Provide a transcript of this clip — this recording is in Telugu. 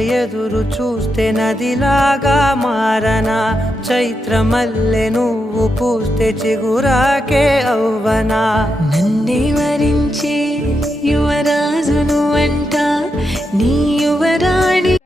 ఎదురు చూస్తే నదిలాగా మారనా, చైత్రమల్లె నువ్వు పూస్తే చిగురాకే అవ్వనా. నన్నే వరించే యువరాజును అంట నీ యువరాణి